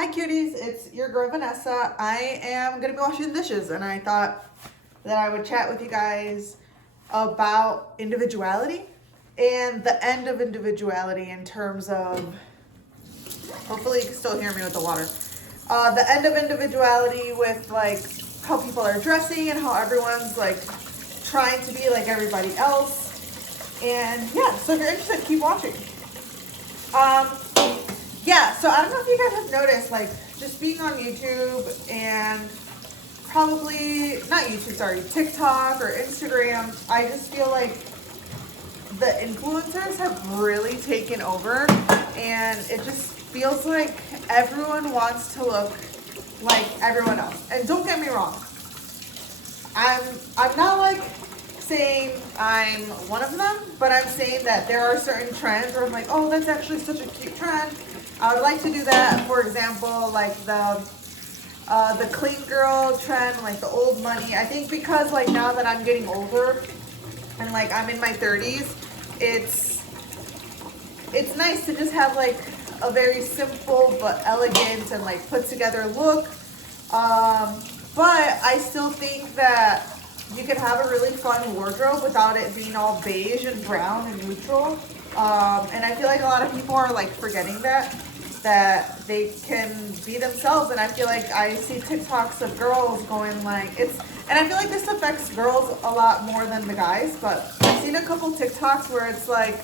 Hi cuties, it's your girl Vanessa. I am gonna be washing dishes and I thought that I would chat with you guys about individuality and the end of individuality in terms of, hopefully you can still hear me with the water. The end of individuality with like how people are dressing and how everyone's like trying to be like everybody else. And yeah, so if you're interested, keep watching. Um, Yeah, so I don't know if you guys have noticed, like, just being on YouTube and probably, not YouTube, sorry, TikTok or Instagram, I just feel like the influencers have really taken over and it just feels like everyone wants to look like everyone else. And don't get me wrong, I'm not like saying I'm one of them, but I'm saying that there are certain trends where I'm like, oh, that's actually such a cute trend. I would like to do that. For example, like the clean girl trend, like the old money. I think because like now that I'm getting older and like I'm in my 30s, it's nice to just have like a very simple but elegant and like put together look. But I still think that you can have a really fun wardrobe without it being all beige and brown and neutral. And I feel like a lot of people are like forgetting that they can be themselves. And I feel like I see TikToks of girls going like and I feel like this affects girls a lot more than the guys, but I've seen a couple TikToks where it's like,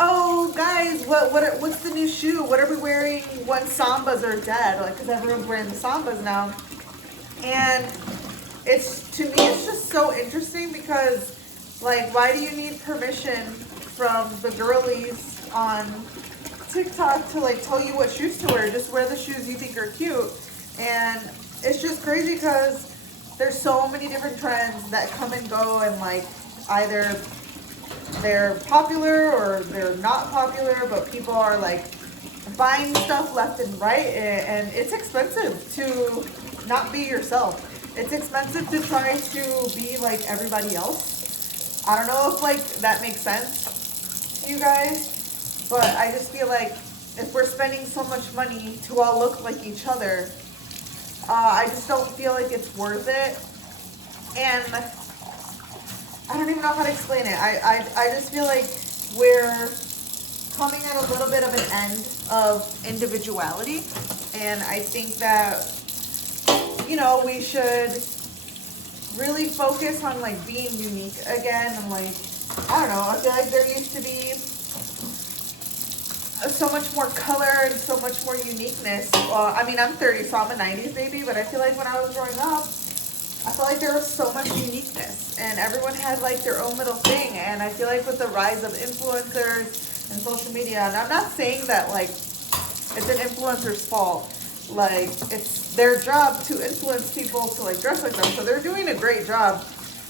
oh guys, what's the new shoe? What are we wearing when sambas are dead? Like, because everyone's wearing the sambas now. And to me it's just so interesting because like, why do you need permission from the girlies on TikTok to like tell you what shoes to wear? Just wear the shoes you think are cute. And it's just crazy because there's so many different trends that come and go, and like either they're popular or they're not popular, but people are like buying stuff left and right, and it's expensive to not be yourself. It's expensive to try to be like everybody else. I don't know if like that makes sense to you guys, but I just feel like if we're spending so much money to all look like each other, I just don't feel like it's worth it. And I don't even know how to explain it. I just feel like we're coming at a little bit of an end of individuality. And I think that, you know, we should really focus on like being unique again. And like, I don't know, I feel like there used to be so much more color and so much more uniqueness. Well, I mean, I'm 30, so I'm a 90s baby, but I feel like when I was growing up, I felt like there was so much uniqueness and everyone had like their own little thing. And I feel like with the rise of influencers and social media, and I'm not saying that like it's an influencer's fault, like it's their job to influence people to like dress like them, so they're doing a great job.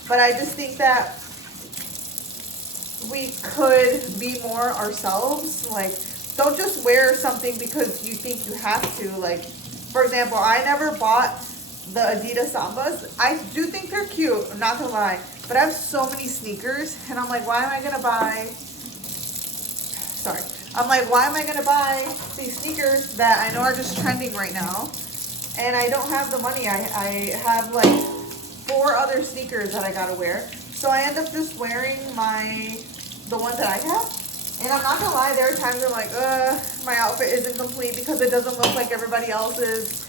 But I just think that we could be more ourselves. Like, don't just wear something because you think you have to. Like, for example, I never bought the Adidas Sambas. I do think they're cute, I'm not gonna lie, but I have so many sneakers and I'm like, why am I gonna buy these sneakers that I know are just trending right now, and I don't have the money. I have like 4 other sneakers that I gotta wear, so I end up just wearing the ones that I have. And I'm not gonna lie, there are times where I'm like, my outfit isn't complete because it doesn't look like everybody else's.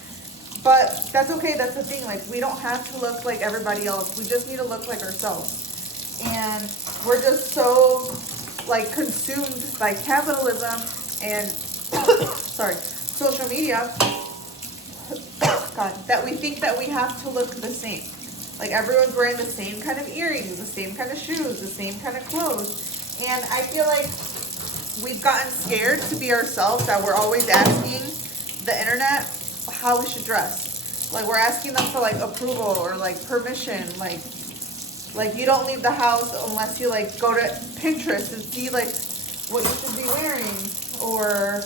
But that's okay, that's the thing, like we don't have to look like everybody else. We just need to look like ourselves. And we're just so like consumed by capitalism and sorry, social media, God, that we think that we have to look the same. Like everyone's wearing the same kind of earrings, the same kind of shoes, the same kind of clothes. And I feel like we've gotten scared to be ourselves, that we're always asking the internet how we should dress. Like we're asking them for like approval or like permission. Like you don't leave the house unless you like go to Pinterest and see like what you should be wearing. Or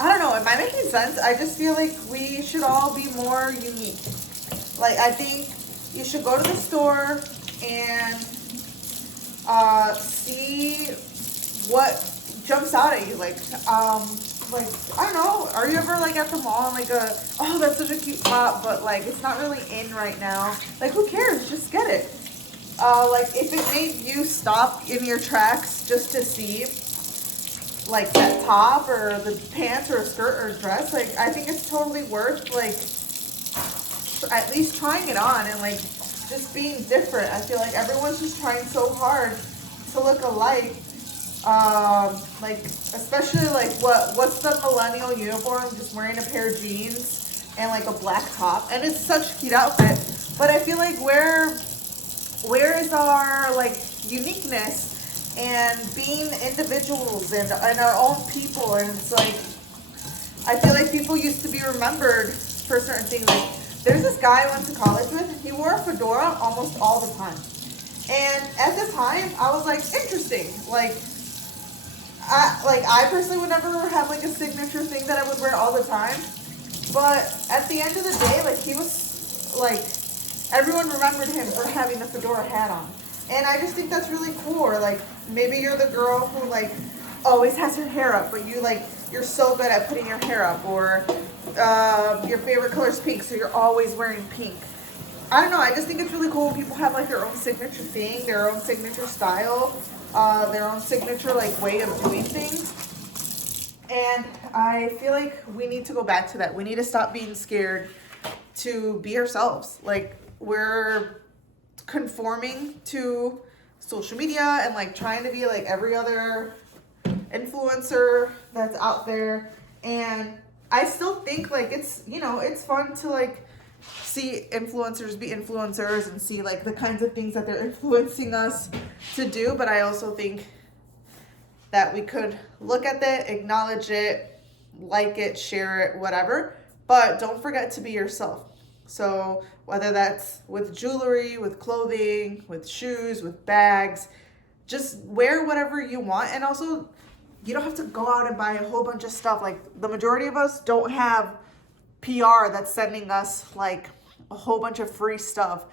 I don't know, am I making sense? I just feel like we should all be more unique. Like I think you should go to the store and see what jumps out at you. Like like, I don't know, are you ever like at the mall and like oh, that's such a cute top, but like it's not really in right now. Like, who cares? Just get it. Like, if it made you stop in your tracks just to see like that top or the pants or a skirt or a dress, like, I think it's totally worth like at least trying it on and like just being different. I feel like everyone's just trying so hard to look alike. Like, especially like what's the millennial uniform? Just wearing a pair of jeans and like a black top, and it's such a cute outfit. But I feel like where is our like uniqueness and being individuals and our own people? And it's like, I feel like people used to be remembered for certain things. Like, there's this guy I went to college with. He wore a fedora almost all the time, and at the time I was like, interesting. I personally would never have like a signature thing that I would wear all the time. But at the end of the day, like, he was like, everyone remembered him for having the fedora hat on. And I just think that's really cool. Or like, maybe you're the girl who like always has her hair up, but you're so good at putting your hair up. Or your favorite color is pink, so you're always wearing pink. I don't know, I just think it's really cool when people have like their own signature thing, their own signature style, their own signature like way of doing things. And I feel like we need to go back to that. We need to stop being scared to be ourselves. Like, we're conforming to social media and like trying to be like every other influencer that's out there. And I still think like it's, you know, it's fun to like see influencers be influencers and see like the kinds of things that they're influencing us to do. But I also think that we could look at it, acknowledge it, like it, share it, whatever, but don't forget to be yourself. So whether that's with jewelry, with clothing, with shoes, with bags, just wear whatever you want. And also, you don't have to go out and buy a whole bunch of stuff. Like, the majority of us don't have PR that's sending us like a whole bunch of free stuff.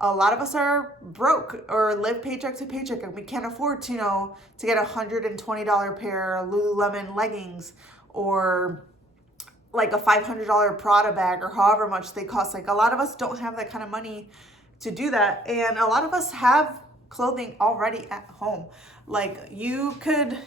A lot of us are broke or live paycheck to paycheck, and we can't afford to, you know, to get $120 pair of Lululemon leggings or like a $500 Prada bag or however much they cost. Like, a lot of us don't have that kind of money to do that. And a lot of us have clothing already at home. Like, you could,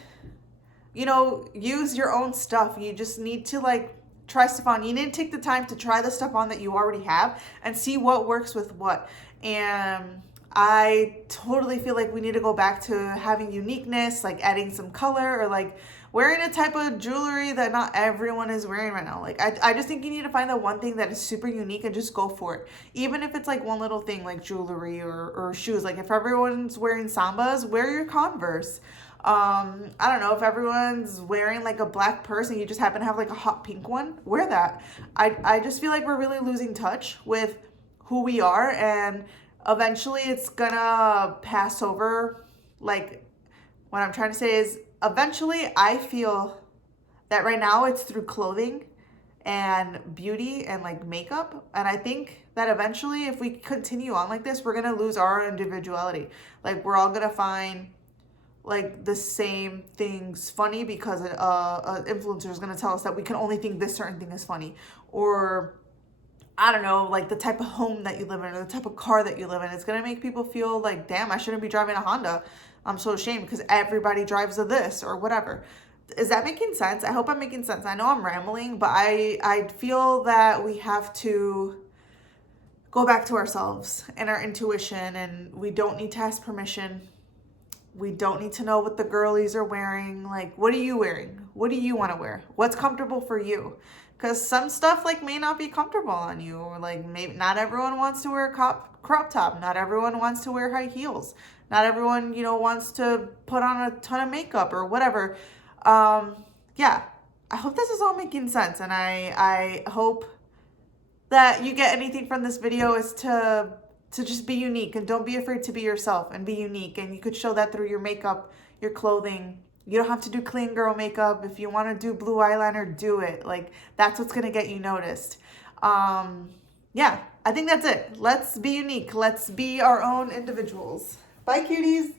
you know, use your own stuff. You just need to like try stuff on. You need to take the time to try the stuff on that you already have and see what works with what. And I totally feel like we need to go back to having uniqueness, like adding some color or like wearing a type of jewelry that not everyone is wearing right now. Like, I just think you need to find the one thing that is super unique and just go for it. Even if it's like one little thing like jewelry or shoes. Like, if everyone's wearing Sambas, wear your Converse. I don't know, if everyone's wearing like a black purse and you just happen to have like a hot pink one, wear that. I just feel like we're really losing touch with who we are, and eventually it's gonna pass over. Like, what I'm trying to say is, eventually I feel that right now it's through clothing and beauty and like makeup. And I think that eventually, if we continue on like this, we're gonna lose our individuality. Like, we're all gonna find like the same things funny because an influencer is going to tell us that we can only think this certain thing is funny. Or, I don't know, like the type of home that you live in or the type of car that you live in. It's going to make people feel like, damn, I shouldn't be driving a Honda. I'm so ashamed because everybody drives a this or whatever. Is that making sense? I hope I'm making sense. I know I'm rambling, but I feel that we have to go back to ourselves and our intuition, and we don't need to ask permission. We don't need to know what the girlies are wearing. Like, what are you wearing? What do you want to wear? What's comfortable for you? Because some stuff like may not be comfortable on you. Or like, maybe not everyone wants to wear a crop top. Not everyone wants to wear high heels. Not everyone, you know, wants to put on a ton of makeup or whatever. Yeah, I hope this is all making sense. And I hope that you get anything from this video is to just be unique, and don't be afraid to be yourself and be unique. And you could show that through your makeup, your clothing. You don't have to do clean girl makeup. If you want to do blue eyeliner, do it. Like, that's what's going to get you noticed. Yeah, I think that's it. Let's be unique. Let's be our own individuals. Bye, cuties.